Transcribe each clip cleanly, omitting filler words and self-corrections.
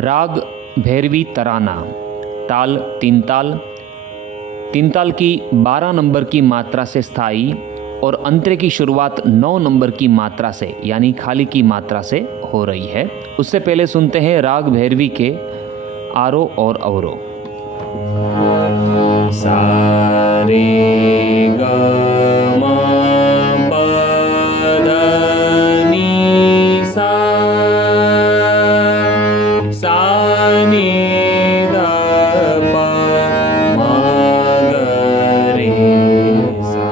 राग भैरवी तराना, ताल तीन ताल। तीन ताल की 12 नंबर की मात्रा से स्थाई और अंतरे की शुरुआत 9 नंबर की मात्रा से यानी खाली की मात्रा से हो रही है। उससे पहले सुनते हैं राग भैरवी के आरोह और अवरोह। सा रे ग म प ध नि सा, सा नि ध प म ग रे सा।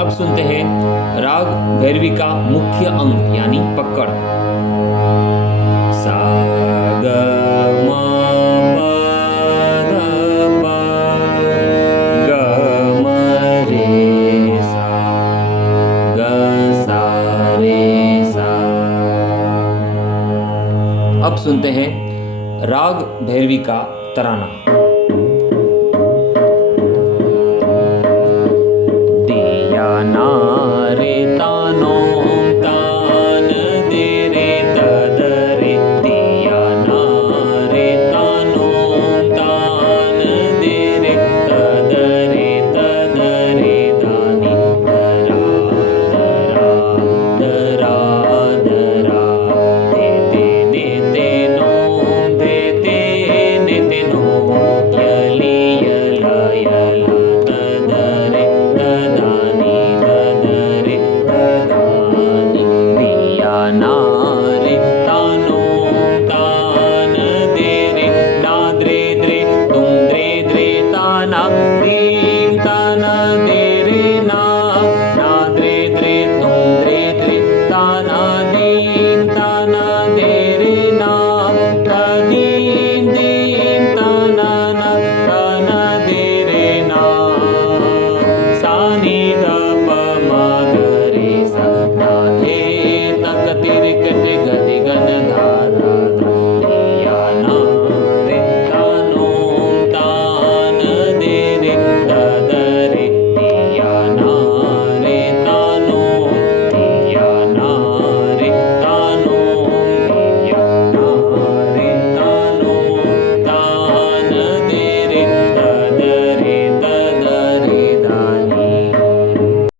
अब सुनते हैं राग भैरवी का मुख्य अंग यानी पकड़। सा ग म प ध प ग म रे सा, ग सा रे सा। अब सुनते हैं राग भैरवी का तराना।